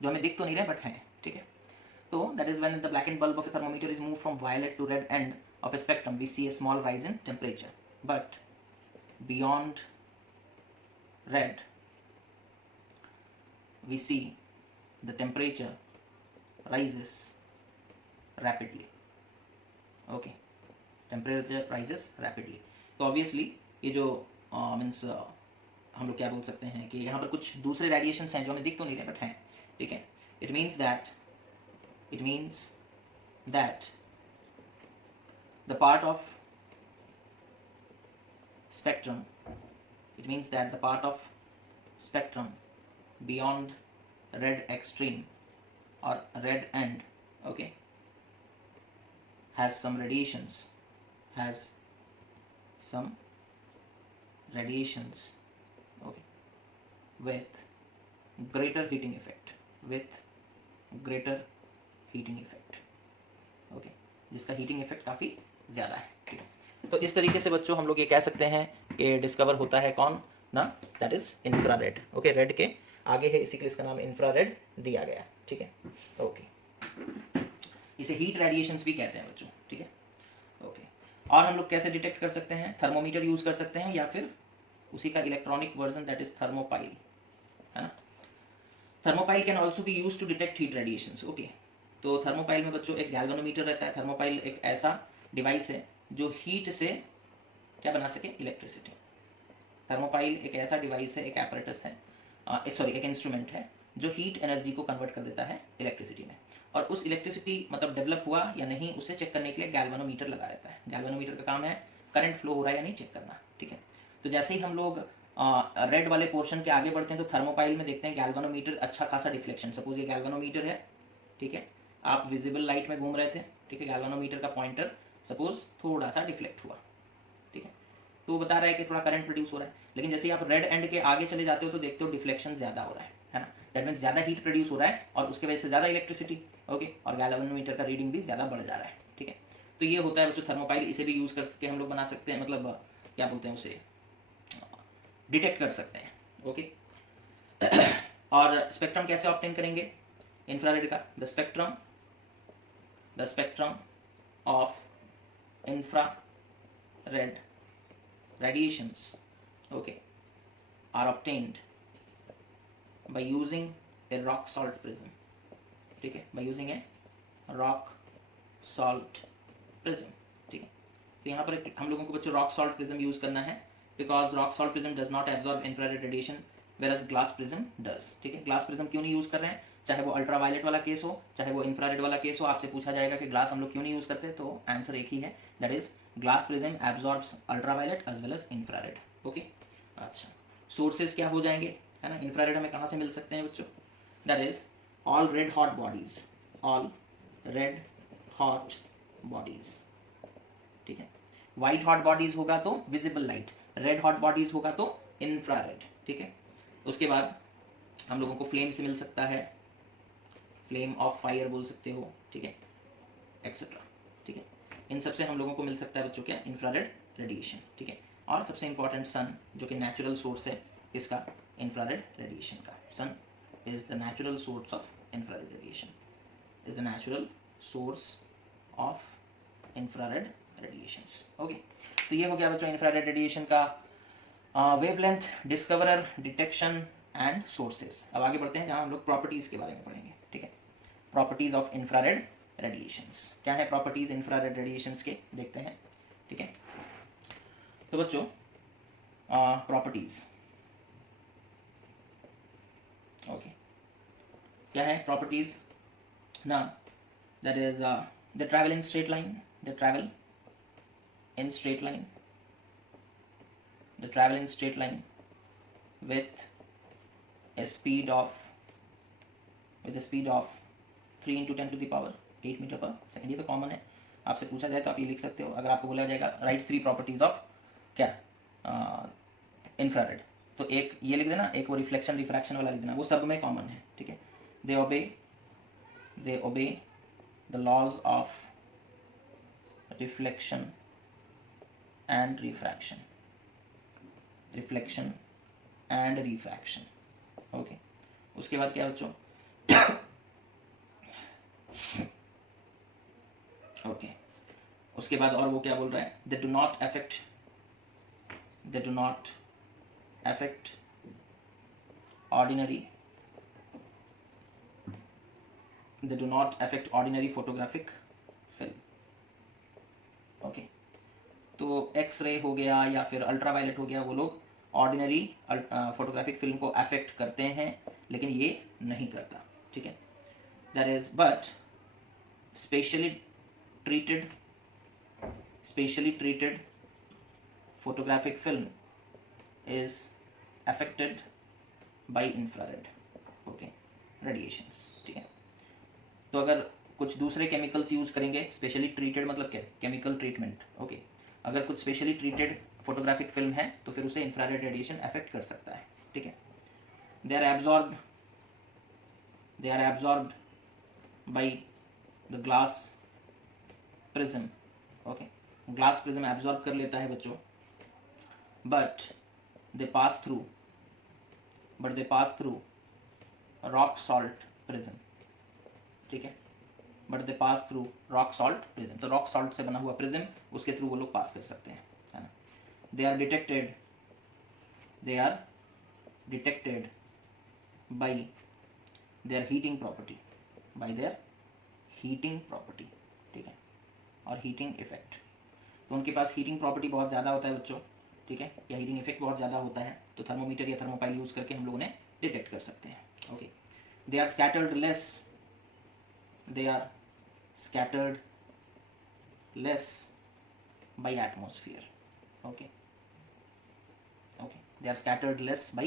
जो हमें दिख तो नहीं रहे बट हैं, ठीक है। तो that is when the blackened bulb of a thermometer is moved from violet to red end of a spectrum, we see a small rise in temperature, but beyond red we see the temperature rises rapidly. Okay, temperature rises rapidly. तो obviously ये जो means हम लोग क्या बोल सकते हैं कि यहाँ पर कुछ दूसरे रेडिएशंस हैं जो हमें दिख तो नहीं रहे बट हैं, ठीक है। It means that the part of spectrum, it means that the part of spectrum beyond red extreme or red end, okay, has some radiations, okay, with greater heating effect, okay, जिसका heating effect काफ़ी ज़्यादा है, ठीक है। तो इस तरीके से बच्चों हम लोग ये कह सकते हैं कि डिस्कवर होता है कौन ना, that is infrared, okay. Red के आगे है, इसी के लिए इसका नाम इंफ्रारेड दिया गया, ठीक है, ओके। इसे हीट रेडिएशंस भी कहते हैं बच्चों, ठीक है, ओके। और हम लोग कैसे डिटेक्ट कर सकते हैं? थर्मोमीटर यूज़ कर सकते हैं या फिर उसी का electronic version that is thermopile, है ना। Thermopile can also be use to detect heat radiations, okay. तो थर्मोपाइल में बच्चों एक गैल्वेनोमीटर रहता है। थर्मोपाइल एक ऐसा डिवाइस है जो हीट से क्या बना सके, इलेक्ट्रिसिटी। थर्मोपाइल एक ऐसा डिवाइस है, एक एपरेटस है, एक इंस्ट्रूमेंट है जो हीट एनर्जी को कन्वर्ट कर देता है इलेक्ट्रिसिटी में। और उस इलेक्ट्रिसिटी मतलब डेवलप हुआ या नहीं उसे चेक करने के लिए गैल्वेनोमीटर लगा रहता है। गैल्वेनोमीटर का काम है करंट फ्लो हो रहा है या नहीं चेक करना, ठीक है। तो जैसे ही हम लोग रेड वाले पोर्शन के आगे बढ़ते हैं तो थर्मोपाइल में देखते हैं गैल्वेनोमीटर अच्छा खासा डिफ्लेक्शन। सपोज ये गैल्वेनोमीटर है, ठीक है, आप विजिबल लाइट में घूम रहे थे, ठीक है, गैल्वेनोमीटर का पॉइंटर सपोज थोड़ा सा डिफ्लेक्ट हुआ, ठीक है, तो वो बता रहा है कि थोड़ा करंट प्रोड्यूस हो रहा है। लेकिन जैसे ही आप रेड एंड के आगे चले जाते हो तो देखते हो डिफ्लेक्शन ज़्यादा हो रहा है ना। दैट मीन्स ज़्यादा हीट प्रोड्यूस हो रहा है और उसके वजह से ज़्यादा इलेक्ट्रिसिटी, ओके, और गैल्वेनोमीटर का रीडिंग भी ज़्यादा बढ़ जा रहा है, ठीक है। तो ये होता है बच्चों थर्मोपाइल। इसे भी यूज़ करके हम लोग बना सकते हैं, मतलब क्या बोलते हैं उसे, डिटेक्ट कर सकते हैं, ओके। और स्पेक्ट्रम कैसे ऑब्टेन करेंगे इंफ्रारेड का? The spectrum of infrared radiations, okay, are obtained by using a rock salt prism, ठीक है, by using a rock salt prism, ठीक है। तो यहाँ पर हम लोगों को बच्चों रॉक सॉल्ट प्रिज्म यूज करना है, because rock salt prism does not absorb infrared radiation whereas glass prism does, ठीक है। ग्लास प्रिज्म क्यों नहीं यूज कर रहे हैं? चाहे वो अल्ट्रावायलेट वाला केस हो, चाहे वो इंफ्रारेड वाला केस हो, आपसे पूछा जाएगा कि ग्लास हम लोग क्यों नहीं यूज करते, तो आंसर एक ही है, that is glass prism absorbs ultraviolet as well as infrared, okay. अच्छा, सोर्सेज क्या हो जाएंगे, है ना। इंफ्रारेड हमें कहाँ से मिल सकते हैं बच्चों? That is all red hot bodies, ठीक है। व्हाइट हॉट बॉडीज होगा तो visible light, red hot bodies होगा तो इंफ्रारेड, ठीक है। उसके बाद हम लोगों को फ्लेम से मिल सकता है, फ्लेम ऑफ फायर बोल सकते हो, ठीक है, एक्सेट्रा, ठीक है। इन सब से हम लोगों को मिल सकता है बच्चों क्या, इंफ्रारेड रेडिएशन, ठीक है। और सबसे इंपॉर्टेंट सन, जो कि नेचुरल सोर्स है इसका, इंफ्रारेड रेडिएशन का। Sun is the natural source of infrared radiation, is the natural source of infrared radiations, okay. तो ये हो गया बच्चों इंफ्रारेड रेडिएशन का wavelength, discoverer, detection and sources. अब आगे बढ़ते हैं जहाँ हम लोग प्रॉपर्टीज के बारे में पढ़ेंगे, ठीक है। प्रॉपर्टीज ऑफ इंफ्रारेड रेडिएशंस, क्या है प्रॉपर्टीज इंफ्रारेड रेडिएशंस के, देखते हैं, ठीक है। तो बच्चों प्रॉपर्टीज, ओके, क्या है प्रॉपर्टीज ना, that is the travel in straight line, the travel in straight line, the travel in straight line with a speed of 3 into 10 to the power 8 metre per second. ये तो common है, आपसे पूछा जाए तो आप ये लिख सकते हो। अगर आपको बोला जाएगा राइट 3 प्रॉपर्टीज ऑफ क्या इंफ्रारेड, तो एक ये लिख देना, एक वो रिफ्लेक्शन रिफ्रैक्शन वाला लिख देना, वो सब में कॉमन है, ठीक है। They obey the laws of reflection and refraction, reflection and refraction, okay. उसके बाद क्या बच्चों, ओके उसके बाद और वो क्या बोल रहा है, they do not affect ordinary photographic film, okay. तो एक्स रे हो गया या फिर अल्ट्रावायलेट हो गया, वो लोग ऑर्डिनरी फोटोग्राफिक फिल्म को अफेक्ट करते हैं, लेकिन ये नहीं करता, ठीक है। That is but specially treated photographic film is affected by infrared, okay, radiations, ठीक है। तो अगर कुछ दूसरे केमिकल्स यूज करेंगे, स्पेशली ट्रीटेड मतलब क्या, केमिकल ट्रीटमेंट, ओके। अगर कुछ स्पेशली ट्रीटेड फोटोग्राफिक फिल्म है तो फिर उसे इंफ्रारेड रेडिएशन अफेक्ट कर सकता है, ठीक है। They are absorbed by the glass prism, okay. Glass prism absorb कर लेता है बच्चों, but they pass through rock salt prism, ठीक है। But they pass through rock salt prism, तो रॉक सॉल्ट से बना हुआ प्रिज्म, उसके थ्रू वो लोग पास कर सकते हैं, है ना। They are detected by their heating property, ठीक है, और हीटिंग इफेक्ट। तो उनके पास हीटिंग प्रॉपर्टी बहुत ज़्यादा होता है बच्चों, ठीक है, या हीटिंग इफेक्ट बहुत ज़्यादा होता है, तो थर्मोमीटर या थर्मोपाइल यूज़ करके हम लोग उन्हें डिटेक्ट कर सकते हैं, okay. They are scattered less by atmosphere, okay, they are scattered less by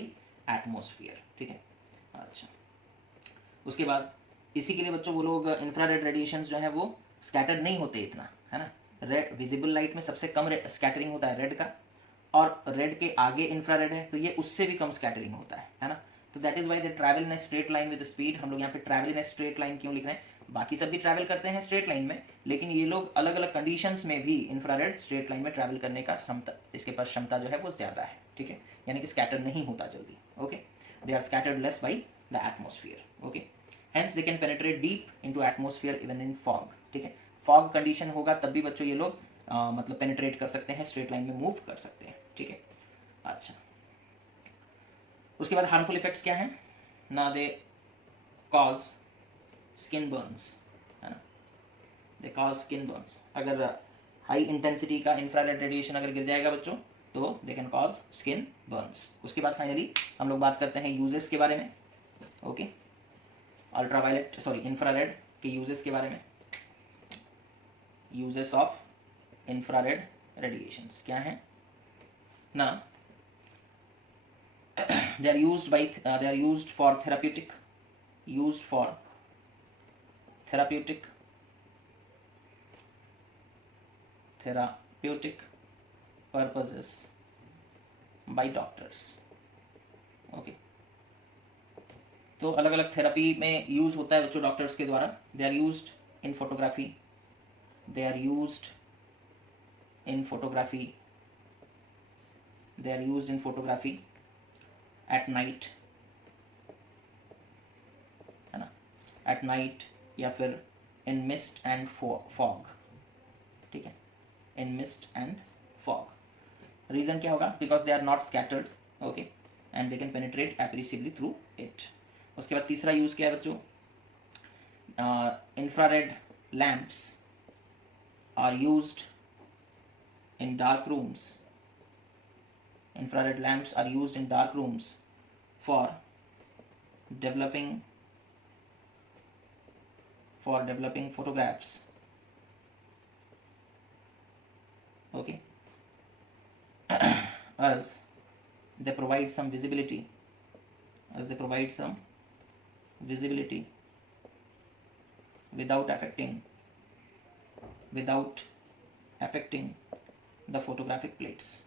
atmosphere, ठीक है। अच्छा, उसके बाद इसी के लिए बच्चों वो लोग इंफ्रारेड रेडिएशंस जो है वो स्कैटर नहीं होते इतना, है ना। रेड विजिबल लाइट में सबसे कम स्कैटरिंग होता है रेड का, और रेड के आगे इंफ्रारेड है तो ये उससे भी कम स्कैटरिंग होता है ना। तो that is why they travel in straight line with speed. हम लोग यहाँ पे ट्रैवल इन स्ट्रेट लाइन क्यों लिख रहे हैं, बाकी सब भी ट्रैवल करते हैं स्ट्रेट लाइन में, लेकिन ये लोग अलग अलग कंडीशंस में भी इंफ्रारेड स्ट्रेट लाइन में ट्रैवल करने का क्षमता, इसके पास क्षमता जो है वो ज़्यादा है, ठीक है, यानी कि स्कैटर नहीं होता जल्दी, okay. They are scattered less by the atmosphere, okay. Hence they can penetrate deep into atmosphere even in fog, ठीक है। फॉग कंडीशन होगा तब भी बच्चों ये लोग मतलब पेनिट्रेट कर सकते हैं, स्ट्रेट लाइन में मूव कर सकते हैं, ठीक है। अच्छा, उसके बाद हार्मफुल इफेक्ट्स क्या हैं ना, दे कॉज स्किन बर्न्स, है ना, दे कॉज स्किन बर्न्स। अगर हाई इंटेंसिटी का इंफ्रारेड रेडिएशन अगर गिर जाएगा बच्चों तो they can cause skin Burns. उसके बाद फाइनली हम लोग बात करते हैं यूजेस के बारे में, ओके, इंफ्रारेड के यूजेस के बारे में। यूजेस ऑफ इंफ्रारेड रेडिएशंस क्या हैं ना, they are used for therapeutic purposes by doctors, okay. तो अलग अलग थेरेपी में यूज होता है बच्चों डॉक्टर्स के द्वारा। They are used in photography at night, है ना, एट नाइट या फिर इन मिस्ट एंड फॉग, ठीक है, in mist and fog. Reason क्या होगा, because they are not scattered, okay, and they can penetrate appreciably through it. उसके बाद तीसरा यूज क्या है बच्चों, infrared lamps are used in dark rooms. Infrared lamps are used in dark rooms for developing photographs, okay, as they provide some visibility without affecting the photographic plates,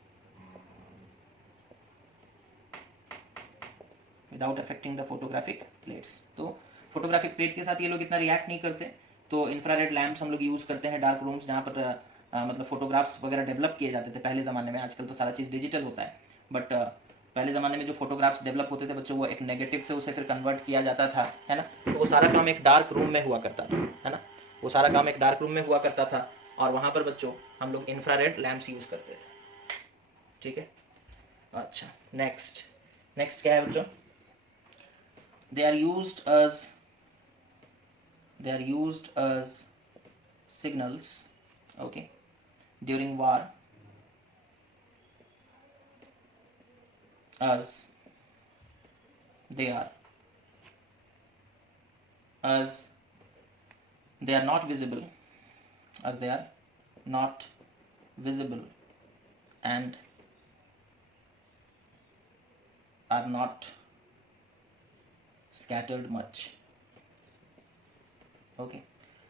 without affecting the photographic plates. तो photographic plate के साथ ये लोग इतना react नहीं करते। तो infrared lamps हम लोग यूज़ करते हैं डार्क रूम्स, जहाँ पर मतलब फोटोग्राफ्स वगैरह डेवलप किए जाते थे पहले ज़माने में। आजकल तो सारा चीज़ डिजिटल होता है, बट पहले ज़माने में जो फोटोग्राफ्स डेवलप होते थे बच्चों, वो एक नेगेटिव से उसे फिर कन्वर्ट किया जाता था, है ना। तो वो सारा काम एक डार्क रूम में हुआ करता था, है ना। वो सारा काम एक डार्क रूम में हुआ करता था, और वहाँ पर बच्चों हम लोग इंफ्रारेड लैम्प्स यूज़ करते थे, ठीक है। अच्छा, नेक्स्ट क्या है बच्चों? they are used as signals, okay, during war, as they are not visible, and are not scattered much, okay.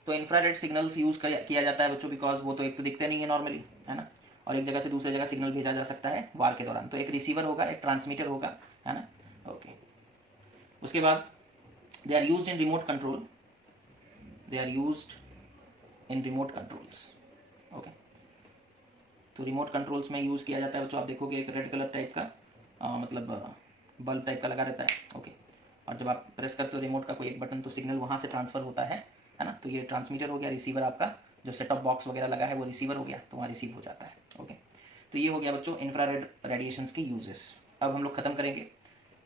तो इंफ्रारेड सिग्नल्स यूज़ किया जाता है बच्चों, बिकॉज वो तो एक तो दिखते नहीं है नॉर्मली, है ना, और एक जगह से दूसरी जगह सिग्नल भेजा जा सकता है वार के दौरान। तो एक रिसीवर होगा, एक ट्रांसमीटर होगा, है ना, ओके। उसके बाद they are used in remote controls, okay. तो रिमोट कंट्रोल्स में यूज़ किया जाता है बच्चों। आप देखोगे एक रेड कलर टाइप का मतलब बल्ब टाइप का लगा रहता है, ओके। और जब आप प्रेस करते हो रिमोट का कोई एक बटन, तो सिग्नल वहाँ से ट्रांसफ़र होता है ना। तो ये ट्रांसमीटर हो गया, रिसीवर आपका जो सेट टॉप बॉक्स वगैरह लगा है वो रिसीवर हो गया, तो वहाँ रिसीव हो जाता है, ओके। तो ये हो गया बच्चों इंफ्रारेड रेडिएशंस के यूजेस। अब हम लोग ख़त्म करेंगे,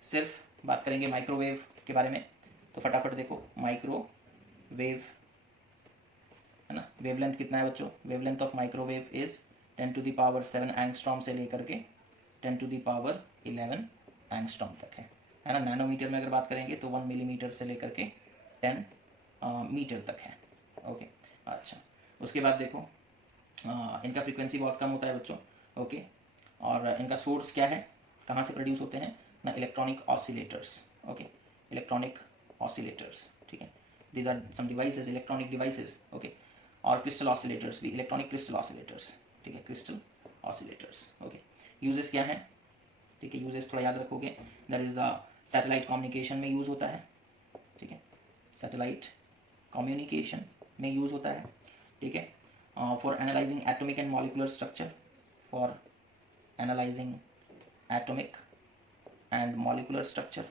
सिर्फ बात करेंगे माइक्रोवेव के बारे में। तो फटाफट देखो, माइक्रोवेव, है ना, वेवलेंथ कितना है बच्चों? Wavelength of microwave is 10⁻7 angstrom से लेकर के 10⁻11 एंगस्ट्रॉम तक है ना। नैनोमीटर में अगर बात करेंगे तो 1 मिलीमीटर से लेकर के 10 मीटर तक है, ओके। अच्छा, उसके बाद देखो इनका फ्रीक्वेंसी बहुत कम होता है बच्चों, ओके। और इनका सोर्स क्या है, कहाँ से प्रोड्यूस होते हैं ना? Electronic oscillators, okay, electronic oscillators, ठीक है। These are some devices, electronic devices, okay. और क्रिस्टल ऑसिलेटर्स भी, इलेक्ट्रॉनिक क्रिस्टल ऑसिलेटर्स, ठीक है, क्रिस्टल ऑसिलेटर्स, ओके। यूजेस क्या है, ठीक है, यूजेस थोड़ा याद रखोगे। That is the satellite communication में यूज़ होता है, ठीक है, सैटेलाइट कम्युनिकेशन में यूज़ होता है, ठीक है। For analysing atomic and molecular structure, for analysing atomic and molecular structure,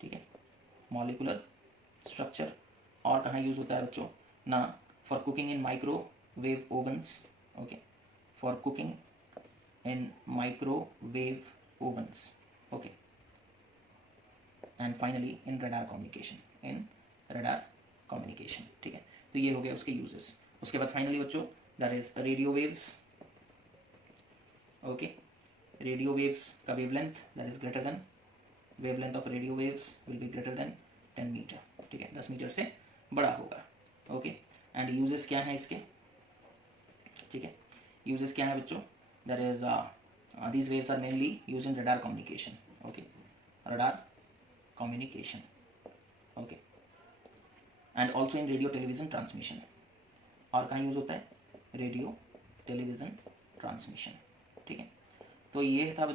ठीक है, मॉलिकुलर स्ट्रक्चर। और कहाँ यूज़ होता है बच्चों ना? For cooking in microwave ओवन्स, okay, for cooking in microwave ओवन्स, okay. And finally in radar communication, ठीक है। तो ये हो गया उसके यूजेस। उसके बाद फाइनली बच्चों that is radio waves, okay. Radio waves का wavelength that is greater than, wavelength of radio waves will be greater than 10 metre, ठीक है, 10 मीटर से बड़ा होगा, ओके। एंड यूजेस क्या है इसके, ठीक है, यूजेस क्या है बच्चों? That is these waves are mainly used in radar communication, okay, radar communication, okay, and also in radio television transmission। और कहाँ यूज़ होता है? रेडियो टेलीविज़न ट्रांसमिशन, ठीक है। तो ये था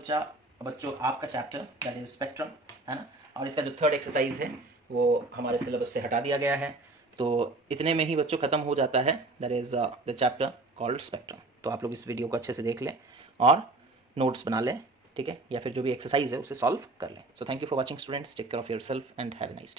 बच्चों आपका चैप्टर दैट इज स्पेक्ट्रम, है ना। और इसका जो थर्ड एक्सरसाइज है वो हमारे सिलेबस से हटा दिया गया है। तो इतने में ही बच्चों ख़त्म हो जाता है that is the chapter called spectrum. तो आप लोग इस वीडियो को अच्छे से देख लें और नोट्स बना लें, ठीक है, या फिर जो भी एक्सरसाइज है उसे सॉल्व कर लें। So thank you for watching students, take care of yourself and have a nice day.